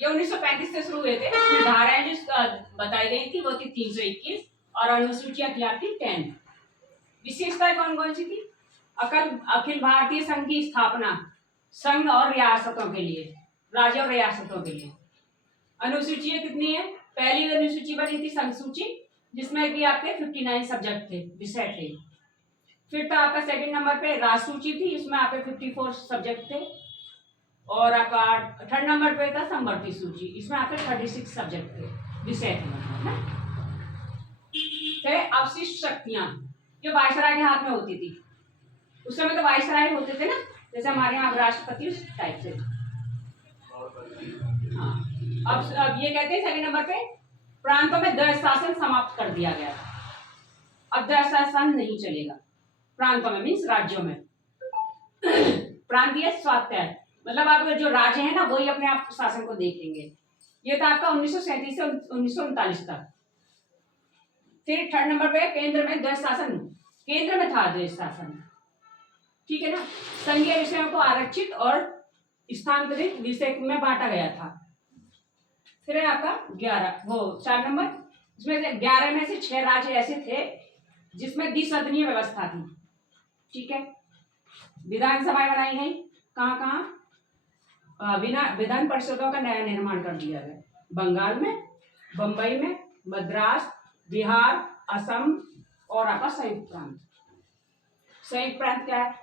ये 1935 से शुरू हुए थे। इसमें धाराएं जो बताई गई थी वो थी 321 और अनुसूचियां थी आपकी 10। विशेषताएं कौन कौन सी थी? अखिल भारतीय संघ की स्थापना संघ और रियासतों के लिए, राज्य और रियासतों के लिए। अनुसूचियां कितनी है? पहली अनुसूची बनी थी संघ सूची, जिसमें कि आपके 59 सब्जेक्ट थे, विषय थे। फिर था आपका सेकंड नंबर पे राजसूची थी, इसमें आपके 54 सब्जेक्ट थे। और आपका थर्ड नंबर पे था समवर्ती सूची, इसमें आपके 36 सब्जेक्ट थे, विषय थे। फिर अवशिष्ट शक्तियां जो वायसराय के हाथ में होती थी, उस समय तो वायसराय होते थे ना, जैसे हमारे यहाँ राष्ट्रपति उस टाइप से। हाँ, अब ये कहते हैं सेकंड नंबर पे प्रांतों में द्वैध शासन समाप्त कर दिया गया। अब द्वैध शासन नहीं चलेगा प्रांतों में, मीन्स राज्यों में। प्रांतीय स्वायत्तता, मतलब आप जो राज्य है ना वही अपने आप शासन को देखेंगे। ये था आपका 1937 से 1939 तक। फिर थर्ड नंबर पे केंद्र में द्वैध शासन, केंद्र में था द्वैध शासन, ठीक है ना। संघीय विषयों को आरक्षित और स्थानांतरित विषय में बांटा गया था। फिर है आपका 4 नंबर, इसमें से 11 में से 6 राज्य ऐसे थे जिसमें द्विसदनीय व्यवस्था थी, ठीक है। विधानसभाएं बनाई गई, कहाँ कहाँ? विधान परिषदों का नया निर्माण कर दिया गया, बंगाल में, बंबई में, मद्रास, बिहार, असम और आपका संयुक्त प्रांत। संयुक्त प्रांत क्या है?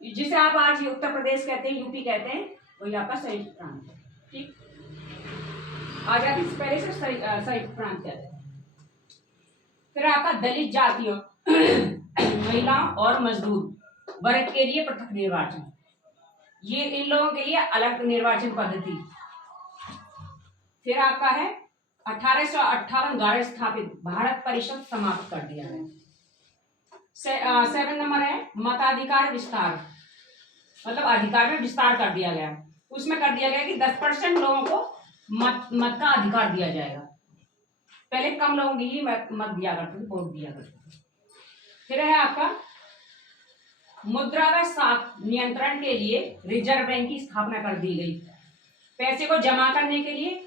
जिसे आप आज उत्तर प्रदेश कहते हैं, यूपी कहते हैं, वही आपका संयुक्त प्रांत है, ठीक। आजादी से पहले से संयुक्त प्रांत कहते हैं। फिर आपका दलित जातियों महिलाओं और मजदूर वर्ग के लिए पृथक निर्वाचन, ये इन लोगों के लिए अलग निर्वाचन पद्धति। फिर आपका है 1858 द्वारा स्थापित भारत परिषद समाप्त कर दिया गया। 7 नंबर है मताधिकार विस्तार, मतलब अधिकार में विस्तार कर दिया गया। उसमें कर दिया गया कि 10% लोगों को मत का अधिकार दिया जाएगा। पहले कम लोगों की ही मत दिया करते थे, वोट दिया करते थे। फिर है आपका मुद्रा व साख नियंत्रण के लिए रिजर्व बैंक की स्थापना कर दी गई। पैसे को जमा करने के लिए,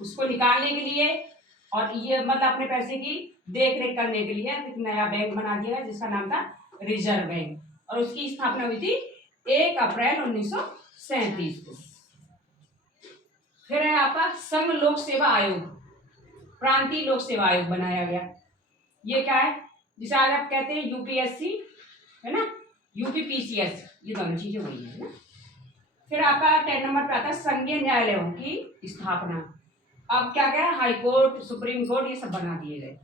उसको निकालने के लिए, और ये मतलब अपने पैसे की देख रेख करने के लिए एक नया बैंक बना दिया गया जिसका नाम था रिजर्व बैंक, और उसकी स्थापना हुई थी 1 अप्रैल 1937 को। फिर है आपका संघ लोक सेवा आयोग, प्रांतीय लोक सेवा आयोग बनाया गया। ये क्या है? जिसे आज आप कहते हैं यूपीएससी, है ना, यूपीपीसीएस, ये दोनों चीजें वही है ना। फिर आपका 10 नंबर पे आता है संघीय न्यायालयों की स्थापना। अब क्या क्या? हाई कोर्ट, सुप्रीम कोर्ट, ये सब बना दिए गए।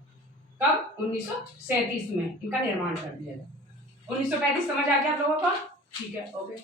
कब? 1937 में इनका निर्माण कर दिया गया। 1935 समझ आ गया आप लोगों का? ठीक है, ओके।